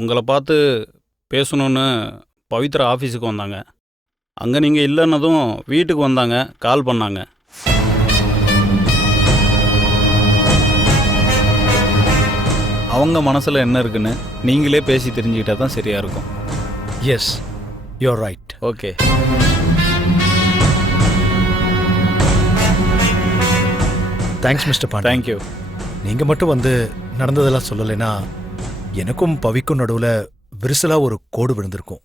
உங்கள பார்த்து பேசணும்னு பவித்ரா ஆஃபீஸுக்கு வந்தாங்க. அங்கே நீங்கள் இல்லைன்னதும் வீட்டுக்கு வந்தாங்க, கால் பண்ணாங்க. அவங்க மனசில் என்ன இருக்குன்னு நீங்களே பேசி தெரிஞ்சுக்கிட்டா தான் சரியாக இருக்கும். Yes, you are right. Okay. Thanks mister Pandi. Thank you. நீங்கள் மட்டும் வந்து நடந்ததெல்லாம் சொல்லலைன்னா எனக்கும் பவிக்கும் நடுவில் விரிசலாக ஒரு கோடு விழுந்திருக்கும்.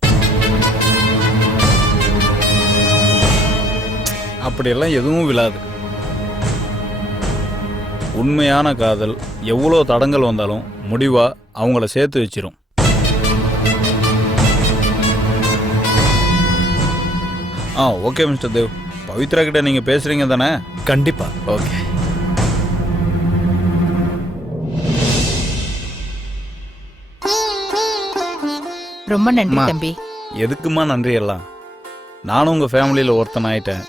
அப்படியெல்லாம் எதுவும் விழாது. உண்மையான காதல் எவ்வளோ தடங்கள் வந்தாலும் முடிவாக அவங்கள சேர்த்து வச்சிரும். ஓகே மிஸ்டர் தேவ், பவித்ரா கிட்ட நீங்கள் பேசுகிறீங்க தானே? கண்டிப்பாக. ஓகே. ரொம்ப நன்றி தம்பி. எதுக்குமா நன்றி எல்லாம்? நானும் உங்கள் ஃபேமிலியில் ஒருத்தன் ஆயிட்டேன்.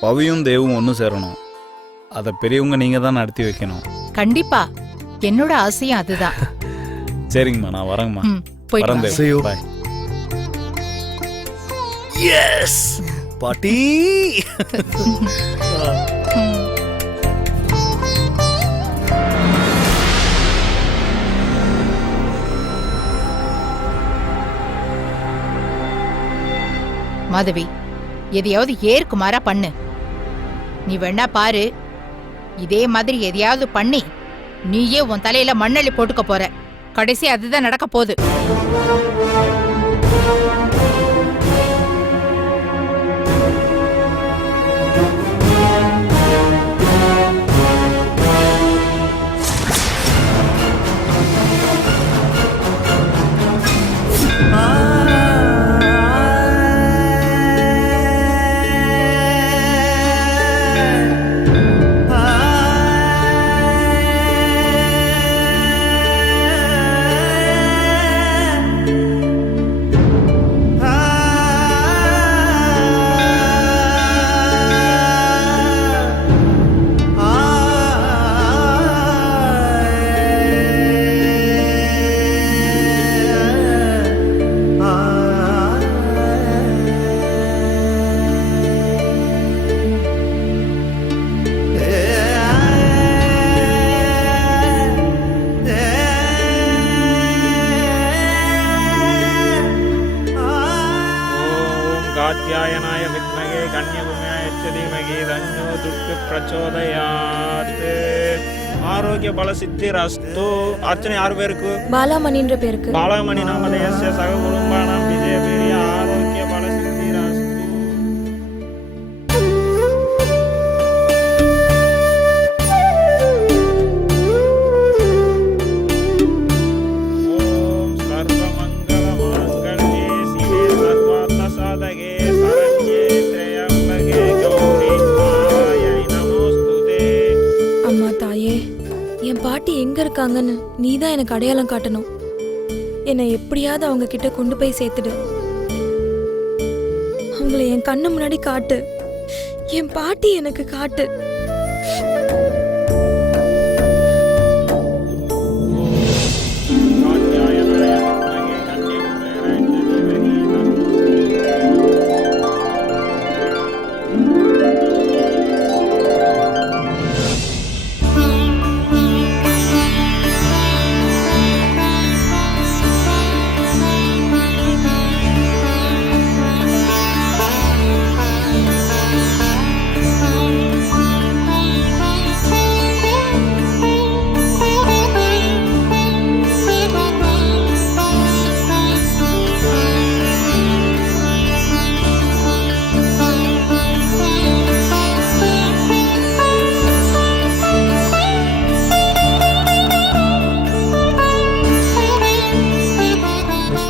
பவியும் தேவும் ஒன்று சேரணும். அதை பெரியவங்க நீங்கள் தான் நடத்தி வைக்கணும். கண்டிப்பா, என்னோட ஆசையும் அதுதான். சரிங்கம்மா, நான் வரேங்கம்மா. போயிட்டு See you. பாய். எஸ் பாட்டி. மாதவி, எதையாவது ஏற்குமாறா பண்ணு. நீ வேணா பாரு, இதே மாதிரி எதையாவது பண்ணி நீயே உன் தலையில மண்ணள்ளி போட்டுக்க போற. கடைசி அதுதான் நடக்க போகுது. कात्यायनाय विद्महे कन्याकुमार्याय धीमहि तन्नो दुर्गः प्रचोदयात्. आरोग्य बल सिद्धिरस्तु. अर्चने यार पेरुक्कु? बालामणिன்ற பேருக்கு. बालामणि नामधेयस्य सगकुटुम्बानां विजयवीर्य आरोग्य बल सिद्धिरस्तु. ओम सर्वमंगलमांगल्ये शिवे सर्वार्थसाधके शरण्ये त्र्यंबके गौरी नारायणि नमोस्तुते. அம்மா தாயே, என் பாட்டி எங்க இருக்காங்கன்னு நீதான் எனக்கு அடையாளம் காட்டணும். என்னை எப்படியாவது அவங்க கிட்ட கொண்டு போய் சேர்த்துடு. அவங்கள என் கண்ணு முன்னாடி காட்டு. என் பாட்டி எனக்கு காட்டு.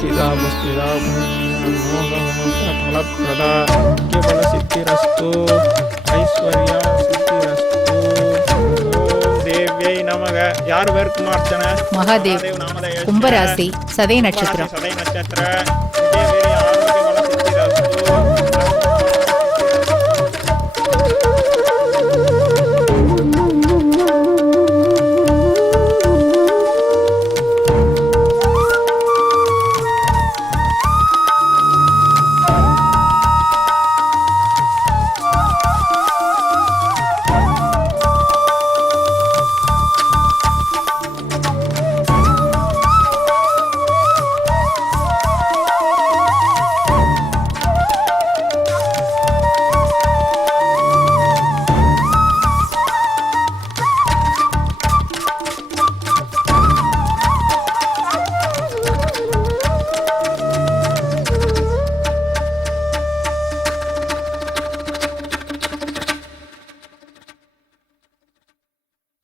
कात्यायनाय विद्महे कन्याकुमार्याय धीमहि फलप्रदा केवल सिद्धिरस्तु ऐश्वर्या सिद्धिरस्तु. ओम देव्यै नमः. यार पेरुक्कुमा अर्चने? மகாதேவ், கும்பராசி, சதய நட்சத்திரம். सदै नक्षत्र विजयवीर्य आरोग्य बल सिद्धिरस्तु.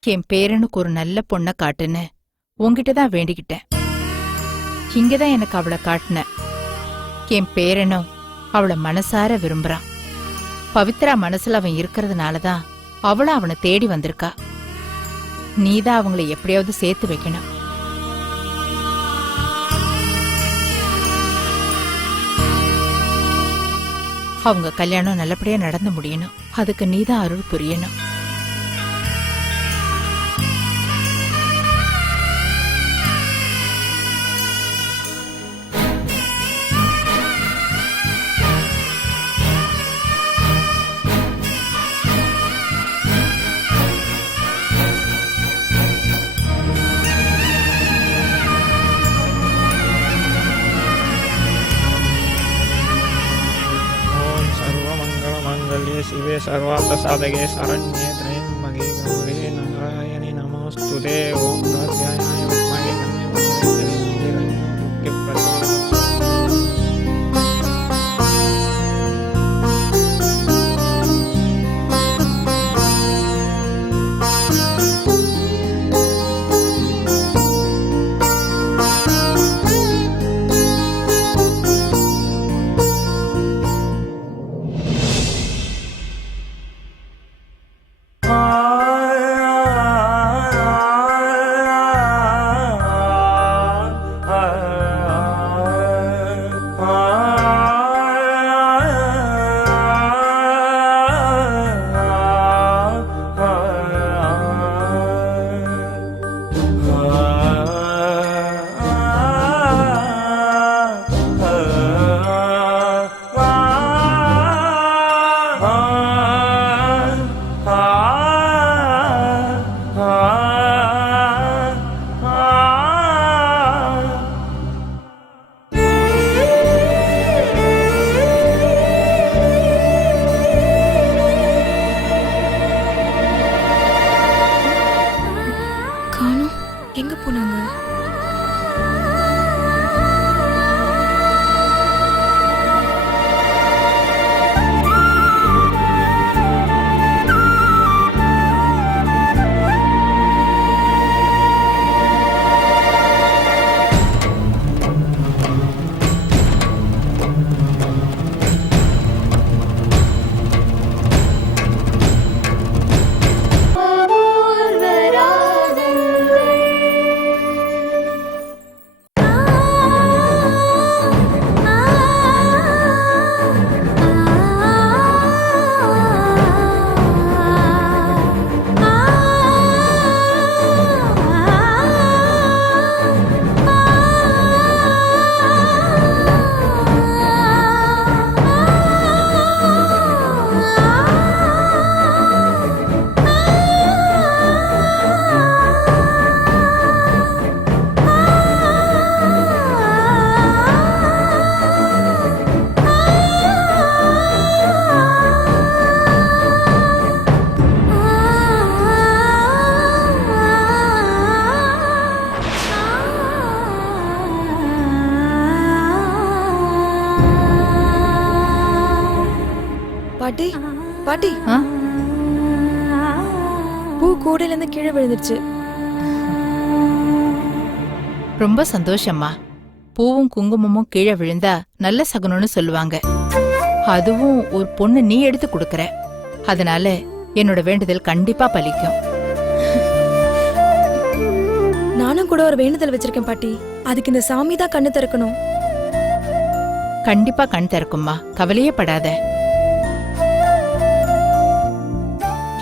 என் பேரனுக்கு ஒரு நல்ல பொண்ணை காட்டுன்னு உன்கிட்ட தான் வேண்டிக்கிட்டேன். இங்கதான் எனக்கு அவளை காட்டுன. என் பேரனும் அவளை மனசார விரும்புறான். பவித்ரா மனசுல அவன் இருக்கிறதுனாலதான் அவளும் அவனை தேடி வந்திருக்கா. நீதான் அவங்களை எப்படியாவது சேர்த்து வைக்கணும். அவங்க கல்யாணம் நல்லபடியா நடந்து முடியணும். அதுக்கு நீதான் அருள் புரியணும். ஓம் சர்வமங்களமங்கல்யே சிவே சர்வார்த்த சாதகே சரண்யே த்ரயம்பகே கௌரி நாராயணி நமோஸ்துதே. ஓம் காத்யாயனாய வித்மஹே தன்னோ தன்னோ பிரச்சோதயாத். காணோம். எங்க போனாங்க? பாட்டி பாட்டி, ஆ? பூ கூடையில இருந்து கீழே விழுந்துருச்சு. ரொம்ப சந்தோஷம்மா. பூவும் குங்குமமும் கீழே விழுந்தா நல்ல சகுனம்னு சொல்லுவாங்க. அதுவும் ஒரு பொண்ணு நீ எடுத்து கொடுக்கற. அதனால என்னோட வேண்டுதல் கண்டிப்பா பலிக்கும். நானும் கூட ஒரு வேண்டுதல் வச்சிருக்கேன் பாட்டி. அதுக்கு இந்த சாமி தான் கண்ணு திறக்கணும். கண்டிப்பா கண் திறக்கும்மா, கவலையே படாத.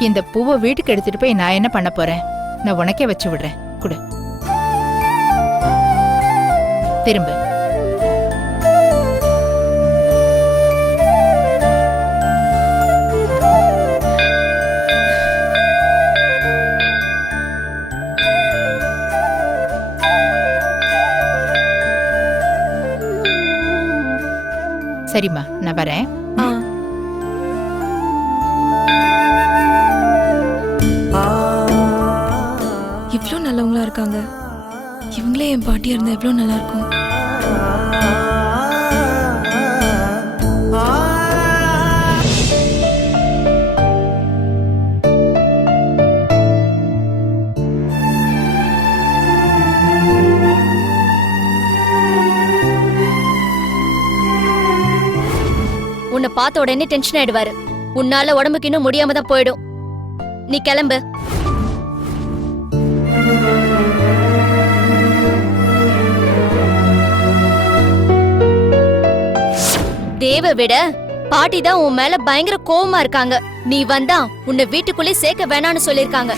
இந்த பூவை வீட்டுக்கு எடுத்துட்டு போய் நான் என்ன பண்ண போறேன்? நான் உனக்கே வச்சு விடுறேன். குடு. திரும்ப. சரிம்மா, நான் வரேன். ஆ. இவ்ளோ நல்லவங்களா இருக்காங்க. இவங்களே என் பாட்டியா இருந்தா எவ்வளவு நல்லா இருக்கும். உன்னை பார்த்த உடனே டென்ஷன் ஆயிடுவாரு. உன்னால உடம்புக்கு இன்னும் முடியாம தான் போயிடும். நீ கிளம்பு. தேவ விட பாட்டி தான் உன் மேல பயங்கர கோவமா இருக்காங்க. நீ வந்தா உன்னை வீட்டுக்குள்ளே சேர்க்க வேணாம்னு சொல்லிருக்காங்க.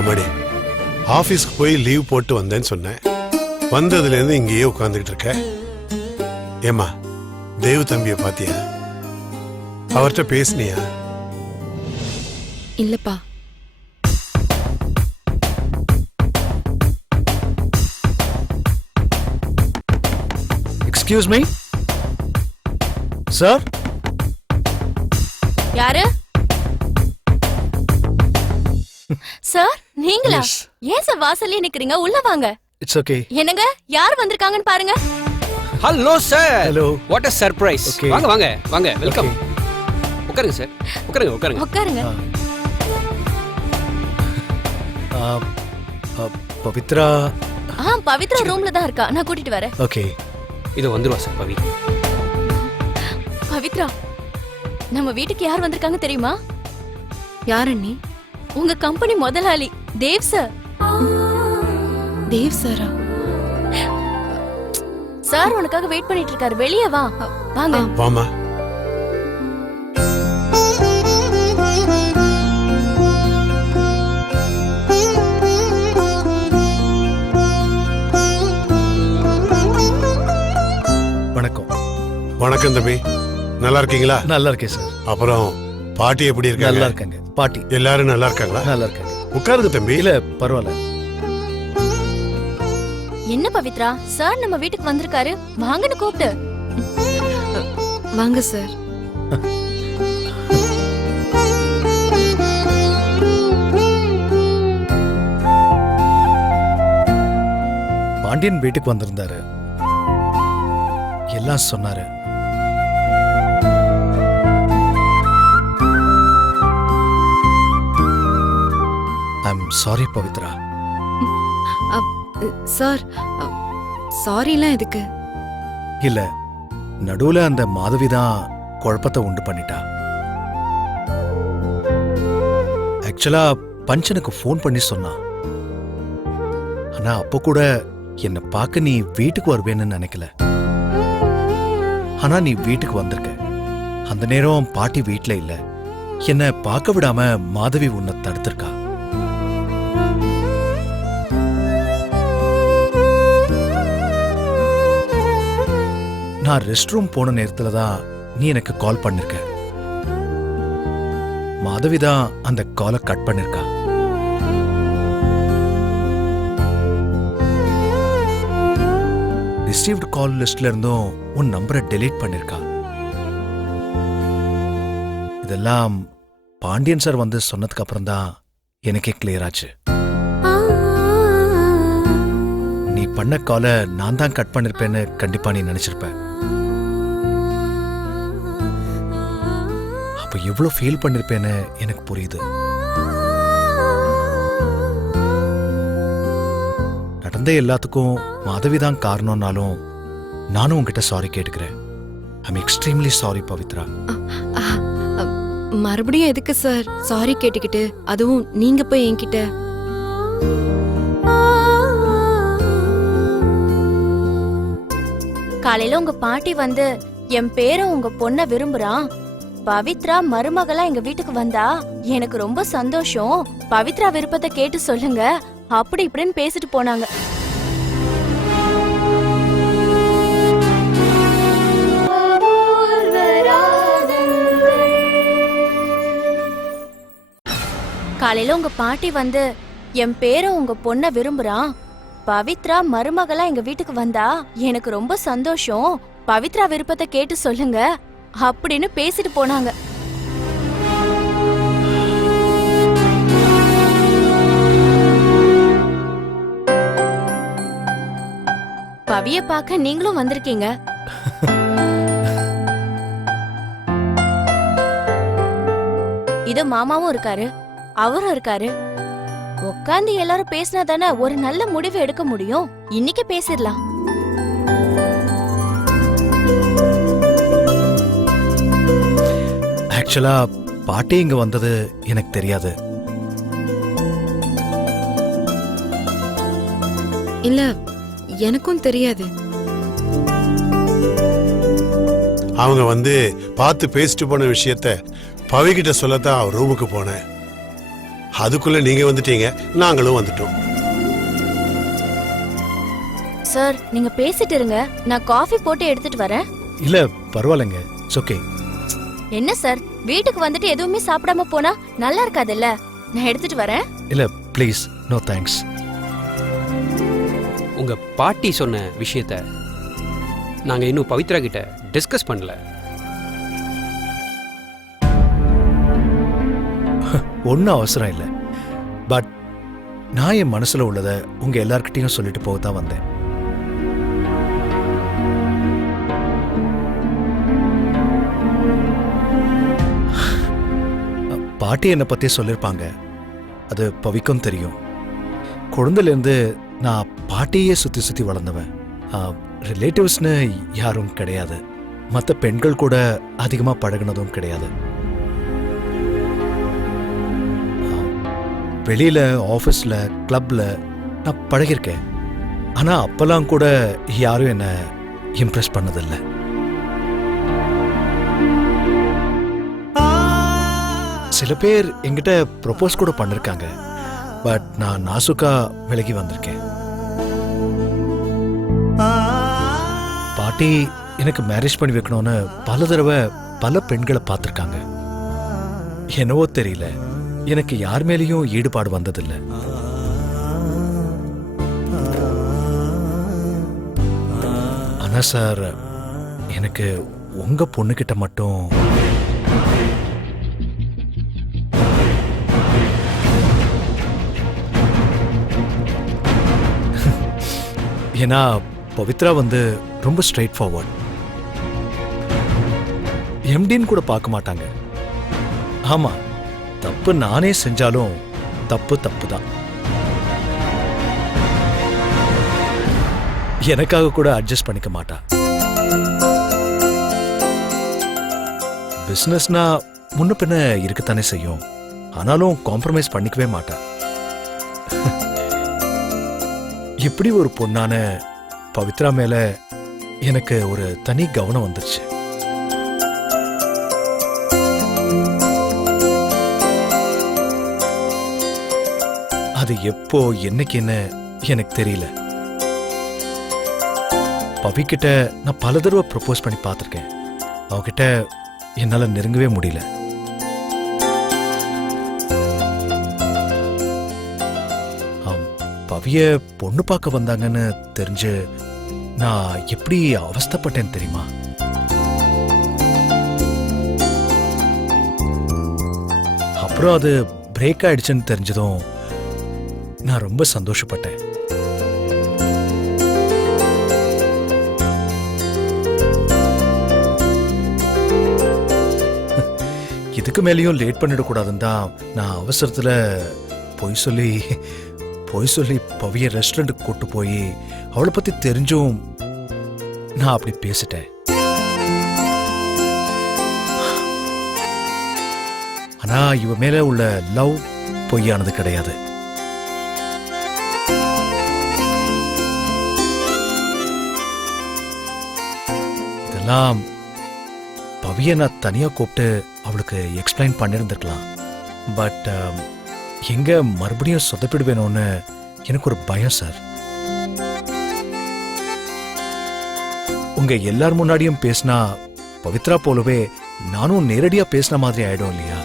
அம்மாடி, ஆபீஸ்க்கு போய் லீவ் போட்டு வந்தேன்னு சொன்னேன். வந்ததுல இருந்து இங்கேயே உட்கார்ந்துகிட்டு இருக்க. ஏமா, தேவ் தம்பிய பாத்தியா? அவர்கிட்ட பேசுனியா? இல்லப்பா. Excuse me sir. யாரு? சார் நீங்களா? Yes. ஏன் சார் வாசல்ல நிக்கிறீங்க? உள்ள வாங்க. It's okay. என்னங்க யார் வந்திருக்காங்கன்னு பாருங்க. Hello sir. Hello. What a surprise. Okay. வாங்க வாங்க வாங்க, வெல்கம். உட்காருங்க சார், உட்காருங்க உட்காருங்க. உட்காருங்க. பவித்ரா. பவித்ரா ரூம்ல தான் இருக்கா. நான் கூட்டிட்டு வரேன். ஓகே. இது வந்துருவா சார் பவி. பவித்ரா, நம்ம வீட்டுக்கு யார் வந்திருக்காங்க தெரியுமா? யார் அண்ணி? உங்க கம்பெனி முதலாளி தேவ் சார். தேவ் சாரா? சார் உனக்காக வெயிட் பண்ணிட்டு இருக்காரு. வெளியே வா. வாங்க. வாமா. வணக்கம். வணக்கம் தம்பி, நல்லா இருக்கீங்களா? நல்லா இருக்கேன் சார். அப்புறம் பாட்டி எப்படி நல்லா இருக்காங்க? இருக்காங்க. பாட்டி எல்லாரும் நல்லா இருக்காங்களா? நல்லா இருக்காங்க. உட்காருங்க தம்பி. இல்ல பரவாயில்ல. என்ன பவித்ரா, சார் நம்ம வீட்டுக்கு வந்திருக்காரு. வாங்கன்னு கூப்பிட்டு. வாங்க சார். பாண்டியன் வீட்டுக்கு வந்திருந்தாரு. எல்லாம் சொன்னாரு. I'm sorry Pavithra. சார், சாரிலாம் எதுக்கு? இல்ல, நடுவுல அந்த மாதவி தான் குழப்பத்தை உண்டு பண்ணிட்டா. ஆக்சுவலா பஞ்சனுக்கு ஃபோன் பண்ணி சொன்னா. ஆனா அப்ப கூட என்ன பார்க்க நீ வீட்டுக்கு வருவேன்னு நினைக்கல. ஆனா நீ வீட்டுக்கு வந்திருக்க. அந்த நேரம் பாட்டி வீட்ல இல்ல. என்ன பார்க்க விடாம மாதவி உன்னை தடுத்திருக்கா. நான் ரெஸ்ட் ரூம் போன நேரத்துல தான் நீ எனக்கு கால் பண்ணிருக்க. மாதவி தான் அந்த காலை கட் பண்ணிருக்கா. ரிசீவ்ட் கால் லிஸ்ட்ல இருந்தும் உன் நம்பரை டெலீட் பண்ணிருக்கா. இதெல்லாம் பாண்டியன் சார் வந்து சொன்னதுக்கு அப்புறம் தான் எனக்கே கிளியர் ஆச்சு. நீ பண்ண காலை நான் தான் கட் பண்ணிருப்பேன்னு கண்டிப்பா நீ நினைச்சிருப்ப. அப்ப எவ்வளவு ஃபீல் பண்ணிருப்பேன்னு எனக்கு புரியுது. நடந்த எல்லாத்துக்கும் மாதவி தான் காரணம்னாலும் நானும் உன்கிட்ட சாரி கேட்டுக்கிறேன். I'm extremely sorry Pavithra. மறுபடியும் எதுக்கு சார் சாரி கேட்டுக்கிட்டு, அதுவும் நீங்க போய் என்கிட்ட? காலையில உங்க பாட்டி வந்து என் பேரை உங்க பொண்ண விரும்புறான், பவித்ரா மருமகளா எங்க வீட்டுக்கு வந்தா எனக்கு ரொம்ப சந்தோஷம், பவித்ரா விருப்பத்தை கேட்டு சொல்லுங்க அப்படி இப்படின்னு பேசிட்டு போனாங்க. காலையில உங்க பாட்டி வந்து என் பேரை உங்க பொண்ண விரும்புறான், பவித்ரா மருமகளா எங்க வீட்டுக்கு வந்தா எனக்கு ரொம்ப சந்தோஷம், பவித்ரா விருப்பத்தை கேட்டு சொல்லுங்க அப்படின்னு பேசிட்டு போனாங்க. பவிய பார்க்க நீங்களும் வந்திருக்கீங்க. இது மாமாவும் இருக்காரு, அவரும் இருக்காரு. உட்கார்ந்து எல்லாரும் பேசினா தானே ஒரு நல்ல முடிவு எடுக்க முடியும். இன்னைக்கு பேசிடலாம். ஆக்சுவலா பாட்டி இங்க வந்தது எனக்கு தெரியாது. இல்ல எனக்கும் தெரியாது. அவங்க வந்து பார்த்து பேசிட்டு போன விஷயத்த பவிக்கிட்ட சொல்லத்தான் அவர் ரூமுக்கு போனேன். அதுக்குள்ள நீங்க வந்துட்டீங்க, நாங்களும் வந்துட்டோம். சார் நீங்க பேசிட்டு இருங்க, நான் காஃபி போட்டு எடுத்துட்டு வரேன். இல்ல பரவாயில்லைங்க, இட்ஸ் ஓகே. என்ன சார் வீட்டுக்கு வந்துட்டு எதுவுமே சாப்பிடாம போனா நல்லா இருக்காதுல்ல? நான் எடுத்துட்டு வரேன். இல்ல ப்ளீஸ், நோ தேங்க்ஸ். உங்க பாட்டி சொன்ன விஷயத்த நாங்க இன்னும் பவித்ரா கிட்ட டிஸ்கஸ் பண்ணல. ஒன்றும் அவசரம் இல்லை. பட் நான் என் மனசுல உள்ளதை உங்க எல்லார்கிட்டையும் சொல்லிட்டு போக தான் வந்தேன். பாட்டி என்னை பத்தி சொல்லியிருப்பாங்க, அது பவிக்கும் தெரியும். குழந்தையிலேருந்து நான் பாட்டியே சுத்தி சுத்தி வளர்ந்தவன். ரிலேட்டிவ்ஸ்னு யாரும் கிடையாது. மற்ற பெண்கள் கூட அதிகமா பழகினதும் கிடையாது. வெளியில, ஆஃபீஸ்ல, கிளப்ல நான் பழகிருக்கேன். ஆனா அப்பெல்லாம் கூட யாரும் என்ன இம்ப்ரெஸ் பண்ணதில்லை. சில பேர் என்கிட்ட ப்ரொபோஸ் கூட பண்ணிருக்காங்க. பட் நான் நாசுக்கா விலகி வந்திருக்கேன். பாட்டி எனக்கு மேரேஜ் பண்ணி வைக்கணும்னு பல தடவை பல பெண்களை பார்த்துருக்காங்க. என்னவோ தெரியல, எனக்கு யார் மேலேயும் ஈடுபாடு வந்ததில்லை. ஆனா சார், எனக்கு உங்க பொண்ணுகிட்ட மட்டும் ஏன்னா பவித்ரா வந்து ரொம்ப ஸ்ட்ரைட் ஃபார்வர்ட். எம்டின்னு கூட பார்க்க மாட்டாங்க. ஆமா, தப்பு நானே செஞ்சாலும் தப்பு தப்பு தான். எனக்காக கூட அட்ஜஸ்ட் பண்ணிக்க மாட்டா. பிசினஸ்னா முன்ன பின்ன இருக்கத்தானே செய்யும். ஆனாலும் காம்ப்ரமைஸ் பண்ணிக்கவே மாட்டா. இப்படி ஒரு பொண்ணான பவித்ரா மேல எனக்கு ஒரு தனி கவனம் வந்துருச்சு. அது எப்போ என்னைக்குன்னு எனக்கு தெரியல. பவிக்கிட்ட நான் பல தடவை ப்ரொபோஸ் பண்ணி பார்த்துருக்கேன். அவகிட்ட என்னால நெருங்கவே முடியல. பவிய பொண்ணு பார்க்க வந்தாங்கன்னு தெரிஞ்சு நான் எப்படி அவஸ்தைப்பட்டேன் தெரியுமா? அப்புறம் அது பிரேக் ஆயிடுச்சுன்னு தெரிஞ்சதும் நான் ரொம்ப சந்தோஷப்பட்டேன். இதுக்கு மேலேயும் லேட் பண்ணிடக்கூடாதுன்னு தான் நான் அவசரத்துல பொய் சொல்லி பவிய ரெஸ்டாரண்ட்டுக்கு கூட்டு போய் அவளை பத்தி தெரிஞ்சும் நான் அப்படி பேசிட்டேன். ஆனா இவ மேல உள்ள லவ் பொய்யானது கிடையாது. இதெல்லாம் பவிய நான் தனியா கூப்பிட்டு அவளுக்கு எக்ஸ்பிளைன் பண்ணிருந்துருக்கலாம். பட் எங்க மறுபடியும் சொதப்பிடுவேணும்னு எனக்கு ஒரு பயம் சார். உங்க எல்லார் முன்னாடியும் பேசினா பவித்ரா போலவே நானும் நேரடியா பேசின மாதிரி ஆயிடும் இல்லையா?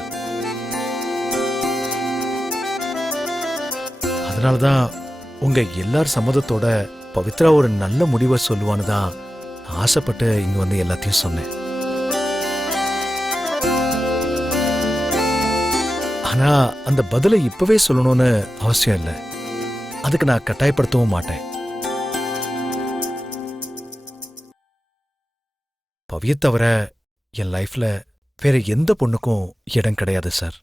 அதனாலதான் உங்க எல்லார் சம்மதத்தோட பவித்ரா ஒரு நல்ல முடிவை சொல்லுவான்னு தான் ஆசைப்பட்டு இங்க வந்து எல்லாத்தையும் சொன்னேன். ஆனா அந்த பதிலை இப்பவே சொல்லணும்னு அவசியம் இல்லை. அதுக்கு நான் கட்டாயப்படுத்தவும் மாட்டேன். பவியை தவிர என் லைஃப்ல வேற எந்த பொண்ணுக்கும் இடம் கிடையாது சார்.